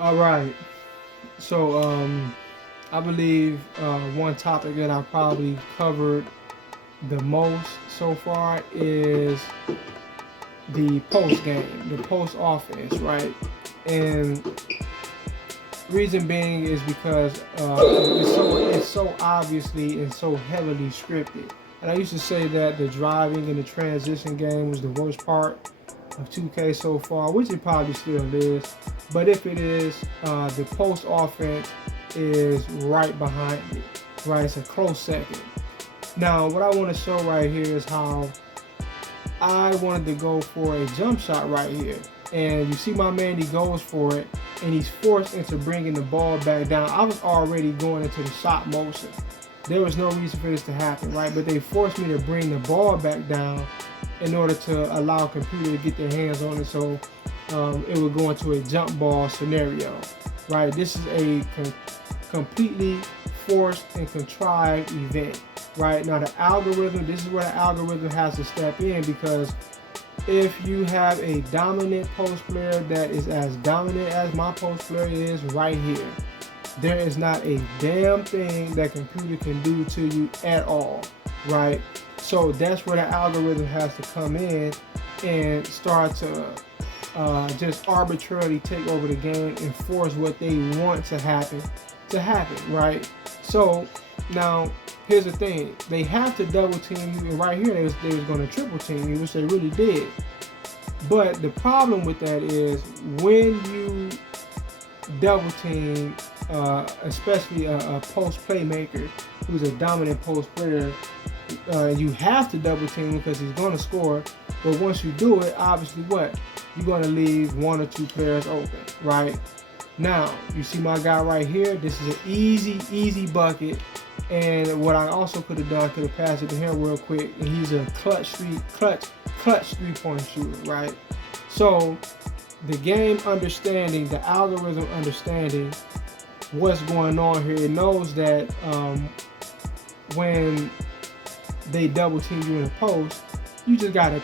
All right. So I believe one topic that I probably covered the most so far is the post game, the post offense, right? And reason being is because it's so obviously and so heavily scripted. And I used to say that the driving and the transition game was the worst part of 2K so far, which it probably still is. But if it is, the post offense is right behind it. Right, it's a close second. Now, what I want to show right here is how I wanted to go for a jump shot right here. And you see my man, he goes for it, and he's forced into bringing the ball back down. I was already going into the shot motion. There was no reason for this to happen, right? But they forced me to bring the ball back down in order to allow a computer to get their hands on it, so it would go into a jump ball scenario, right? This is a completely forced and contrived event, right? Now the algorithm, this is where the algorithm has to step in, because if you have a dominant post player that is as dominant as my post player is right here, there is not a damn thing that computer can do to you at all, right? So that's where the algorithm has to come in and start to just arbitrarily take over the game and force what they want to happen, right? So now here's the thing: they have to double team you, and right here they was going to triple team you, which they really did. But the problem with that is when you double team, especially a post playmaker who's a dominant post player, you have to double team because he's going to score. But once you do it, obviously what? You're going to leave one or two players open, right? Now, you see my guy right here. This is an easy bucket. And what I also could have done, I could have passed it to him real quick. And he's a clutch three-point shooter, right? So the game understanding, the algorithm understanding what's going on here, it knows that when they double team you in the post, you just got a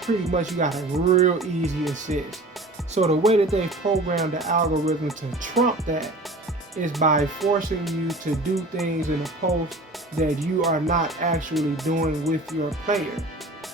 real easy assist. So the way that they programmed the algorithm to trump that is by forcing you to do things in the post that you are not actually doing with your player,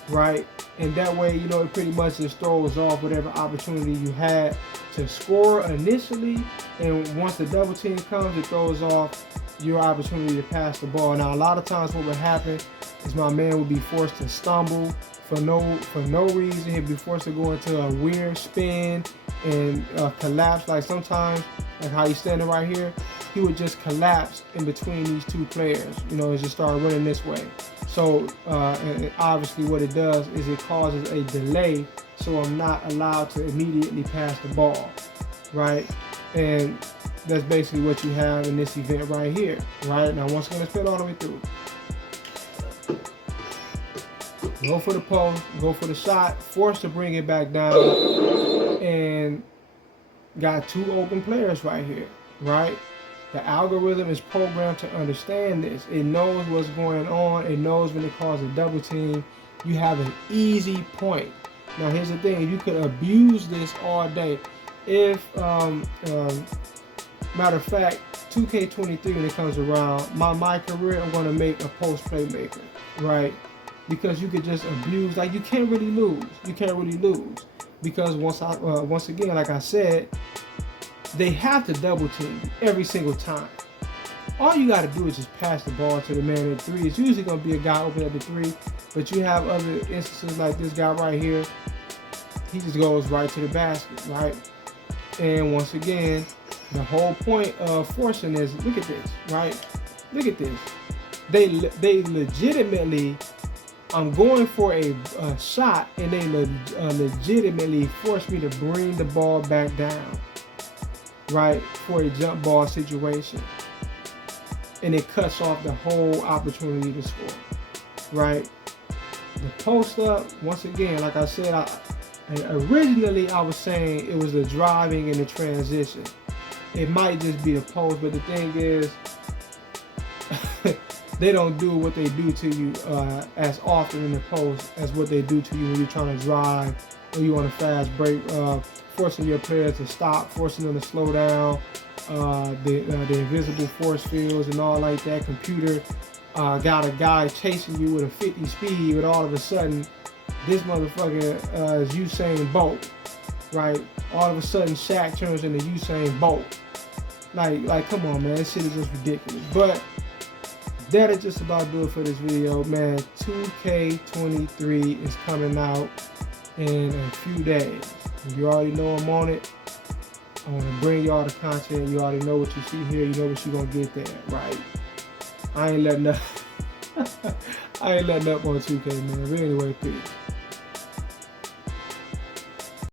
right? And that way, it pretty much just throws off whatever opportunity you had to score initially. And once the double team comes, it throws off your opportunity to pass the ball. Now, a lot of times what would happen is my man would be forced to stumble for no reason. He'd be forced to go into a weird spin and collapse. Like sometimes, like how he's standing right here, he would just collapse in between these two players, and just start running this way. So, and obviously what it does is it causes a delay, so I'm not allowed to immediately pass the ball, right? And that's basically what you have in this event right here, right? Now, once again, let's spin all the way through. Go for the post, go for the shot, forced to bring it back down, and got two open players right here, right? The algorithm is programmed to understand this. It knows what's going on. It knows when it calls a double team, you have an easy point. Now, here's the thing: you could abuse this all day. If, matter of fact, 2K23 when it comes around, my career, I'm going to make a post playmaker, right? Because you could just abuse, like you can't really lose. Because once again, like I said, they have to double team every single time. All you got to do is just pass the ball to the man at three. It's usually going to be a guy open at the three, but you have other instances like this guy right here. He just goes right to the basket, right? And once again, the whole point of forcing is, look at this, right? Look at this. They legitimately, I'm going for a shot, and they legitimately forced me to bring the ball back down, right, for a jump ball situation. And it cuts off the whole opportunity to score, right? The post up, once again, like I said, originally I was saying it was the driving and the transition. It might just be the post, but the thing is, they don't do what they do to you as often in the post as what they do to you when you're trying to drive or you on a fast break. For forcing your players to stop, forcing them to slow down. The invisible force fields and all like that. Computer got a guy chasing you with a 50 speed, but all of a sudden, this motherfucker is Usain Bolt, right? All of a sudden, Shaq turns into Usain Bolt. Like, come on, man, this shit is just ridiculous. But that is just about do it for this video, man. 2K23 is coming out in a few days. You already know I'm on it. I want to bring y'all the content. You already know what you see here. You know what you're gonna get there, right? I ain't letting up. I ain't letting up on 2K, man. But anyway, peace.